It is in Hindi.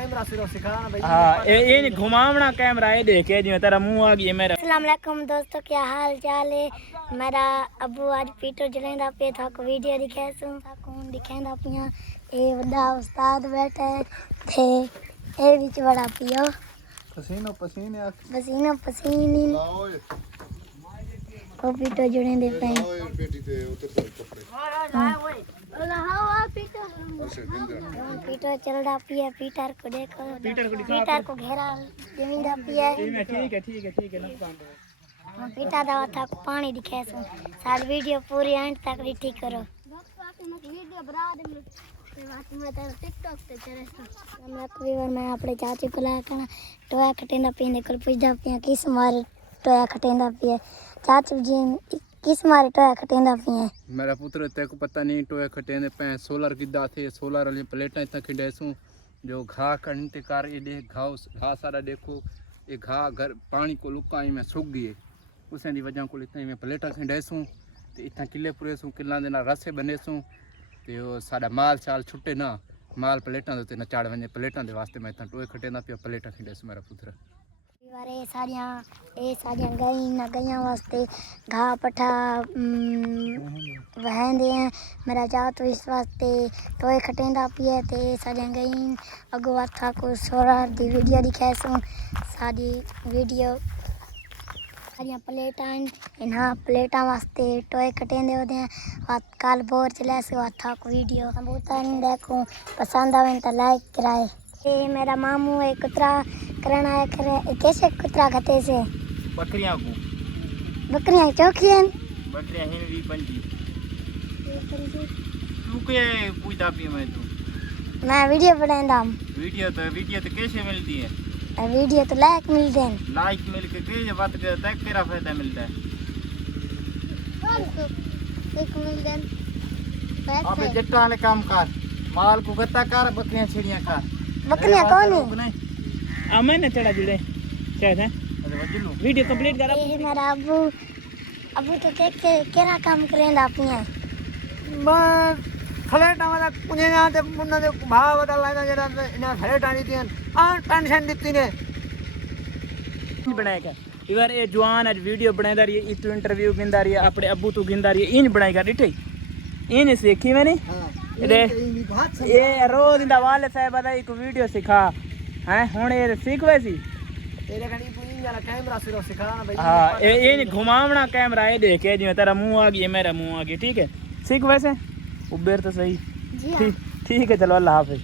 कैमरा सिर्फ सिखाना भाई। हाँ ये घुमावना कैमरा है देखे जिਵੇਂ तेरा मुंह आ गया मेरा। अस्सलाम वालेकुम दोस्तों, क्या हाल चाल है। मेरा अबू आज पीटो जलेंदा पे था को वीडियो दिखाए सो कौन दिखांदा पिया ए बड़ा उस्ताद बैठे थे ए विच बड़ा पियो पसीनो पसीने पसीनो पसीनी ओ पीटो जलेंदे पे पीटर चल रहा पिया पीटर को देखो पीटर को घेरा जमींदा पिया ठीक है ना पीटा दवा था पानी दिखाए सो सारी वीडियो पूरी एंड तक देखी करो। वीडियो बना दे मैं तो टिकटॉक पे चले सो मैं कोई बार मैं अपने चाचू को ला करना टोया खटेंदा पीने को पूछदा पिया किस मारे टोया खटेंदा पिया चाचू जी किस मारे टोया खटेंदा पिया। मेरा पुत्र ते को पता नहीं टोया खटेंदे पे सोलर किदा थे सोलर वाली प्लेटा इतना खिंडेसू जो घा करते कार ये घा सारा देखो ये घा घर पानी को लुकाई में सूख गई उस दी वजह को इतना में प्लेटा खिंडेसू तो इतना किले पुरेसू किला देना रस्से बनेसू तो साडा माल चाल छुट्टे ना माल प्लेटा दे न चाड़ वने प्लेटा दे वास्ते मैं इतना टोए खटेंदा पे प्लेटा खिंडेसू मेरा पुत्र ए सारियां गईयां वास्ते घा पठा वहेंदे हैं मेरा जात इस वास्ते टोए खटेंदा पिए ते सारियां गई अगो वाथा को सोरा दी वीडियो दिखाए सो सारी वीडियो सारियां प्लेटां इन्हां प्लेटां वास्ते टोए खटेंदे होते हैं वात काल बोर चले सो वाथा को वीडियो सबूता देखो पसंद आवे तो लाइक कराए। ये मेरा मामू है कुतरा करना है करे कैसे कुतरा खाते से बकरियां को बकरियां चौकी हैं बकरियां हैं भी पंजी तू के पूछता पी मैं तू मैं वीडियो बनांदा वीडियो तो कैसे मिलती है वीडियो तो लाइक मिलते हैं लाइक मिल के कैसे बात करता है तेरा फायदा मिलता है एक मिलते हैं अबे जट्टा ने काम कर माल को गत्ता कर बकरियां छिड़ियां कर बकरियां कौन है आ मैंने चढ़ा जुड़े शायद है अरे वीडियो कंप्लीट कर ये मेरा अबू तो के केरा काम करेंदा अपने फ्लैट वाला कुने ना ते मुन्ना दे भाव बता लाना जरा इना फ्लैट आनी थी आ टेंशन दित्ती ने बनाएगा इधर ये जवान आज वीडियो बनादा रही है इतु इंटरव्यू गिंदा रही है अपने अब्बू तू गिंदा रही है इन बनाएगा डिठे इन देखी मैंने ये रोज इंदा वाले साहब दा एक वीडियो सिखा हैं हुन ये सीख वैसी तेरे कनी पूरी वाला कैमरा सिर्फ सिखाना भाई। हां ये घुमावना कैमरा है देखे जिਵੇਂ तेरा मुंह आ गया मेरा मुंह आ गया ठीक है सीख वैसे उबेर तो सही जी हाँ। ठीक है चलो अल्लाह हाफिज।